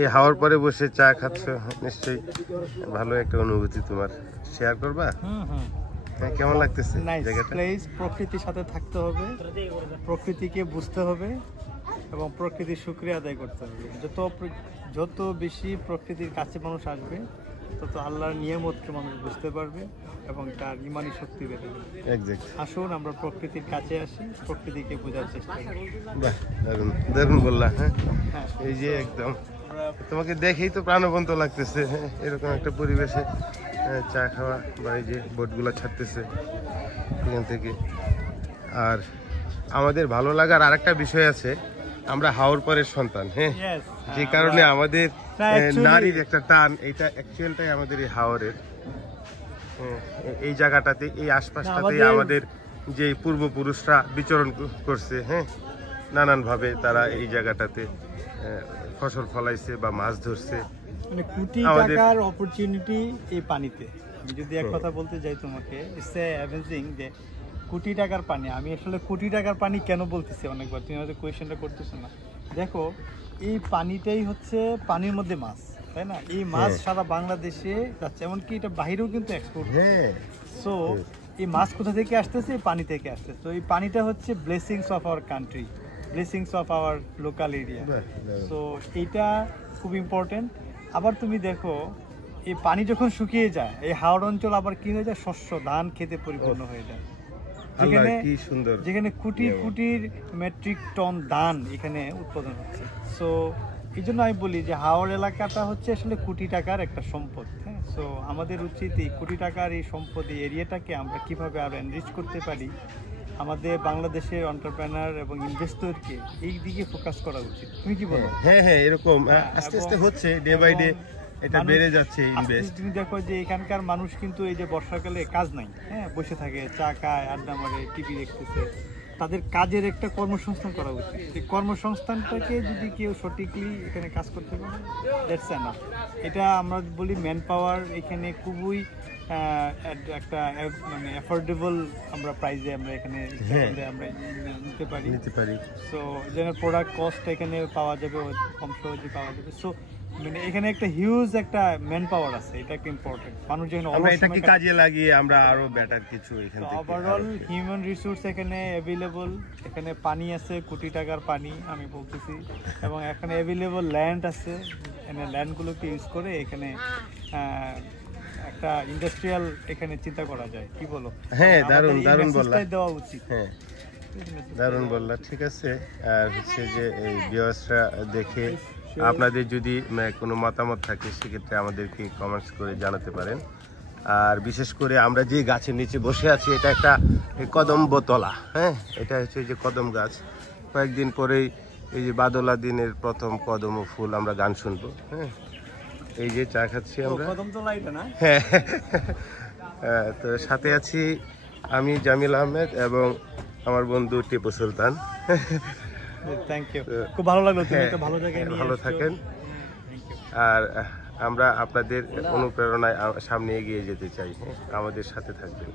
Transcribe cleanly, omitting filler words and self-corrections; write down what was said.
এই হাওয়ার পরে বসে চা খাচ্ছ, নিশ্চয়ই ভালো একটা অনুভূতি তোমার, শেয়ার করবা? হ্যাঁ, কেমন লাগতেছে জায়গাটা? প্রকৃতির সাথে থাকতে হবে, প্রকৃতিকে বুঝতে হবে এবং প্রকৃতির শুকরিয়া আদায় করতে হবে। যত বেশি প্রকৃতির কাছে মানুষ আসবে তত আল্লাহর নিয়ামতকে মানুষ বুঝতে পারবে এবং তার ইমানি শক্তি বেড়ে যাবে। আসুন আমরা প্রকৃতির কাছে আসি, প্রকৃতিকে বোঝার চেষ্টা করি। বাহ, দারুণ দারুণ বললা। হ্যাঁ, এই যে একদম তোমাকে দেখেই তো প্রাণবন্ত লাগতেছে। হ্যাঁ, এরকম একটা পরিবেশে চা খাওয়া বা এই যে বোটগুলো ছাড়তেছে এখান থেকে। আর আমাদের ভালো লাগার আর একটা বিষয় আছে, আমরা হাওর পরের সন্তান। হ্যাঁ, যে কারণে আমাদের নারীর একটা টান, এইটা অ্যাকচুয়ালটাই আমাদের এই হাওরের এই জায়গাটাতে, এই আশপাশটাতে আমাদের যে পূর্বপুরুষরা বিচরণ করছে। হ্যাঁ, নানান ভাবে তারা এই জায়গাটাতে ফসল ফলাইছে বা মাছ ধরছে। মানে কোটি টাকার অপরচুনিটি এই পানিতে। আমি যদি এক কথা বলতে যাই তোমাকে, ইটস অ্যামেজিং যে কোটি টাকার পানি। আমি আসলে কোটি টাকার পানি কেন বলতেছি অনেকবার, তুমি হয়তো কোয়েশ্চেনটা করতেছো না। দেখো, এই পানিটাই হচ্ছে পানির মধ্যে মাছ, তাই না? এই মাছ সারা বাংলাদেশে যাচ্ছে, এমনকি এটা বাইরেও কিন্তু এক্সপোর্ট। সো এই মাছ কোথা থেকে আসতেছে? এই পানি থেকে আসতেছে। তো এই পানিটা হচ্ছে blessings of our country, blessings of our local area. So এইটা খুব ইম্পর্টেন্ট। আবার তুমি দেখো, এই পানি যখন শুকিয়ে যায়, এই হাওড় অঞ্চল আবার কি হয়ে যায়? শস্য, ধান খেতে পরিপূর্ণ হয়ে যায়। যেখানে কোটি কোটির মেট্রিক টন ধান এখানে উৎপাদন হচ্ছে। সো এই জন্য আমি বলি যে হাওড় এলাকাটা হচ্ছে আসলে কোটি টাকার একটা সম্পদ। হ্যাঁ, সো আমাদের উচিত এই কোটি টাকার এই সম্পদ, এই এরিয়াটাকে আমরা কিভাবে আরো এনরিচ করতে পারি, আমাদের বাংলাদেশের এন্টারপ্রেনার এবং ইনভেস্টরকে এই দিকে ফোকাস করা উচিত। তুমি কি বলো? হ্যাঁ হ্যাঁ, এরকম আস্তে আস্তে হচ্ছে, ডে বাই ডে এটা বেড়ে যাচ্ছে ইনভেস্ট। তুমি দেখো যে এখানকার মানুষ কিন্তু এই যে বর্ষাকালে কাজ নাই, হ্যাঁ, বসে থাকে, চা খায়, আড্ডা মারে, টিভি দেখতেছে। তাদের কাজের একটা কর্মসংস্থান করা উচিত। এই কর্মসংস্থানটাকে যদি কেউ সঠিকলি এখানে কাজ করতে পারে, দ্যাটস এনাফ। এটা আমরা বলি ম্যান পাওয়ার এখানে খুবই একটা মানে অ্যাফোর্ডেবল আমরা প্রাইসে আমরা এখানে আমরা নিতে পারি। সো যেন প্রোডাক্ট কস্ট এখানে পাওয়া যাবে, কম সহজে পাওয়া যাবে। সো মানে এখানে একটা হিউজ একটা ম্যান পাওয়ার আছে, এটা একটা ইম্পর্টেন্ট। মানুষ যেন এটাকে কাজে লাগিয়ে আমরা আরো বেটার কিছু এখান থেকে ওভারঅল হিউম্যান রিসোর্স এখানে অ্যাভেলেবল। এখানে পানি আছে, কোটি টাকার পানি আমি বলতেছি, এবং এখানে অ্যাভেলেবল ল্যান্ড আছে। এখানে ল্যান্ডগুলোকে ইউজ করে এখানে একটা ইন্ডাস্ট্রিয়াল এখানে চিন্তা করা যায়। কি বলো? হ্যাঁ, দারুণ দারুণ বললা, দেওয়া উচিত। হ্যাঁ, দারুণ বললা। ঠিক আছে, আর হচ্ছে যে এই ভিউয়ার্সরা দেখে আপনাদের যদি কোনো মতামত থাকে সেক্ষেত্রে আমাদেরকে কমেন্টস করে জানাতে পারেন। আর বিশেষ করে আমরা যে গাছের নিচে বসে আছি, এটা একটা কদম্বতলা। হ্যাঁ, এটা হচ্ছে যে কদম গাছ। কয়েকদিন পরেই এই যে বাদলা দিনের প্রথম কদম ফুল আমরা গান শুনবো। হ্যাঁ, এই যে চা খাচ্ছি আমরা। হ্যাঁ, তো সাথে আছি আমি জামিল আহমেদ এবং আমার বন্ধু টিপু সুলতান। থ্যাংক ইউ, খুব ভালো লাগলো। তুমি একটা ভালো জায়গায় নিয়ে ভালো থাকেন। আর আমরা আপনাদের অনুপ্রেরণায় সামনে এগিয়ে যেতে চাই। আমাদের সাথে থাকবেন।